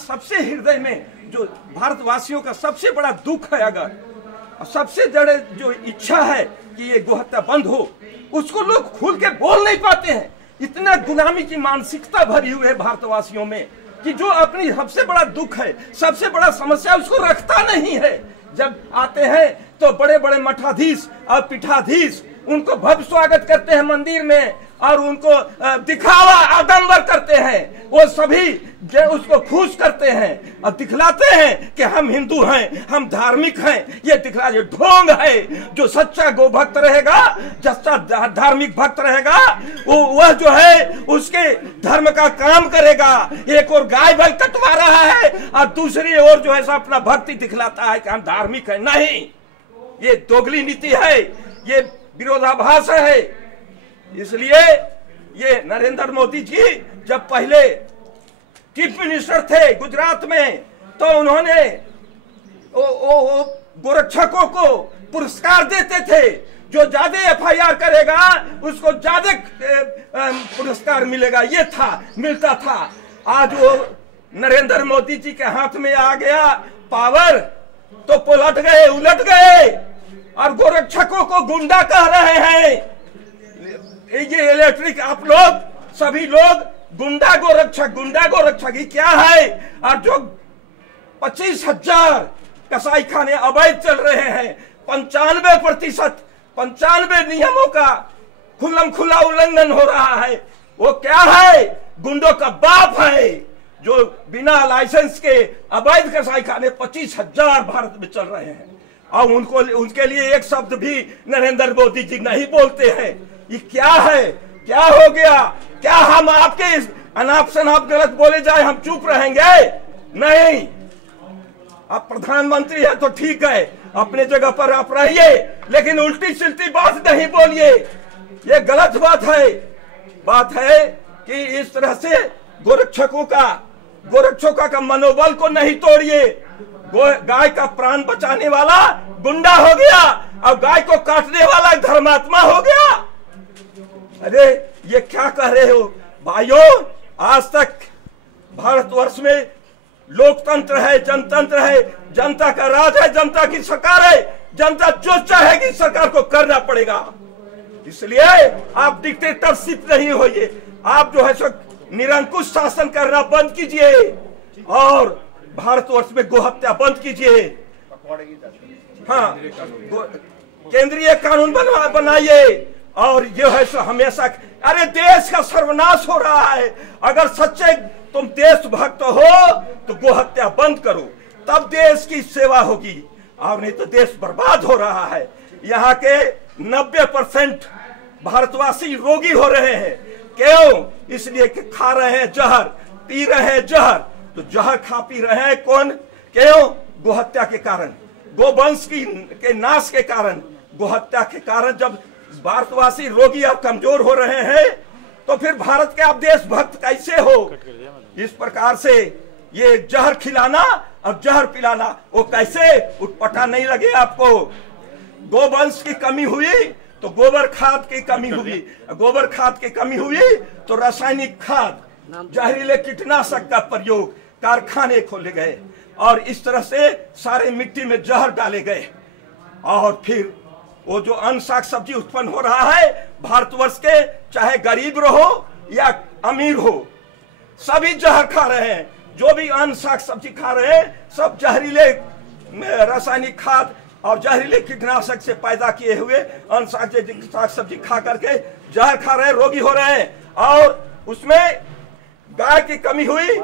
सबसे हृदय में जो भारतवासियों का सबसे बड़ा दुख है, अगर सबसे बड़े जो इच्छा है कि ये गोहत्या बंद हो, उसको लोग खुल के बोल नहीं पाते हैं। इतना गुलामी की मानसिकता भरी हुई है भारतवासियों में कि जो अपनी सबसे बड़ा दुख है, सबसे बड़ा समस्या, उसको रखता नहीं है। जब आते हैं तो बड़े बड़े मठाधीश और पीठाधीश उनको भव्य स्वागत करते हैं मंदिर में और उनको दिखावा आडंबर करते हैं। वो सभी उसको खुश करते हैं और दिखलाते हैं कि हम हिंदू हैं, हम धार्मिक हैं। ये ये ढोंग है। जो सच्चा गो भक्त रहेगा, सच्चा धार्मिक भक्त रहेगा, वह जो है उसके धर्म का काम करेगा। एक और गाय बैल कटवा रहा है और दूसरी ओर जो है अपना भक्ति दिखलाता है कि हम धार्मिक है। नहीं, ये दोगली नीति है, ये विरोधाभास है। इसलिए ये नरेंद्र मोदी जी जब पहले चीफ मिनिस्टर थे गुजरात में, तो उन्होंने गोरक्षकों को पुरस्कार देते थे। जो ज्यादा एफआईआर करेगा उसको ज्यादा पुरस्कार मिलेगा, ये था, मिलता था। आज वो नरेंद्र मोदी जी के हाथ में आ गया पावर, तो पलट गए, उलट गए और गोरक्षकों को गुंडा कह रहे हैं। ये इलेक्ट्रिक आप लोग सभी लोग गुंडा गोरक्षक ही क्या है। और जो 25,000 कसाई खाने अवैध चल रहे हैं, 95% 95 नियमों का खुल्लम खुला उल्लंघन हो रहा है। वो क्या है? गुंडों का बाप है, जो बिना लाइसेंस के अवैध कसाई खाने 25,000 भारत में चल रहे हैं। और उनके लिए एक शब्द भी नरेंद्र मोदी जी नहीं बोलते हैं। ये क्या है? क्या हो गया? क्या हम आपके इस अनाप शनाप गलत बोले जाए हम चुप रहेंगे? नहीं। आप प्रधानमंत्री है तो ठीक है, अपने जगह पर आप रहिए, लेकिन उल्टी सिल्टी बात नहीं बोलिए। ये गलत बात है कि इस तरह से गोरक्षकों का मनोबल को नहीं तोड़िए। गाय का प्राण बचाने वाला गुंडा हो गया और गाय को काटने वाला धर्मात्मा हो गया। अरे ये क्या कह रहे हो भाइयों? आज तक भारतवर्ष में लोकतंत्र है, जनतंत्र है, जनता का राज है, जनता की सरकार है। जनता जो चाहेगी सरकार को करना पड़ेगा। इसलिए आप डिक्टेटरशिप नहीं होइए, आप जो है सो निरंकुश शासन करना बंद कीजिए और भारतवर्ष में गोहत्या बंद कीजिए। हाँ, केंद्रीय कानून बनाइए और जो है सो हमेशा। अरे देश का सर्वनाश हो रहा है। अगर सच्चे तुम देशभक्त हो तो गोहत्या बंद करो, तब देश की सेवा होगी, और नहीं तो देश बर्बाद हो रहा है। यहाँ के 90% भारतवासी रोगी हो रहे हैं। क्यों? इसलिए कि खा रहे हैं जहर, पी रहे हैं जहर। तो जहर खा पी रहे हैं कौन? क्यों? गोहत्या के कारण, गोवंश के नाश के कारण, गोहत्या के कारण। जब भारतवासी रोगी और कमजोर हो रहे हैं तो फिर भारत के आप देशभक्त कैसे हो? इस प्रकार से ये जहर खिलाना और जहर पिलाना, वो कैसे उठपटा नहीं लगे आपको? गोवंश की कमी हुई तो गोबर खाद की कमी हुई, गोबर खाद की कमी हुई तो रासायनिक खाद, जहरीले कीटनाशक का प्रयोग, कारखाने खोले गए और इस तरह से सारे मिट्टी में जहर डाले गए। और फिर वो जो अन्न साग सब्जी उत्पन्न हो रहा है भारतवर्ष के, चाहे गरीब रहो या अमीर हो, सभी जहर खा रहे हैं। जो भी अन्न साग सब्जी खा रहे हैं सब जहरीले रासायनिक खाद और जहरीले कीटनाशक से पैदा किए हुए अन्न साग सब्जी खा करके जहर खा रहे हैं, रोगी हो रहे हैं। और उसमें गाय की कमी हुई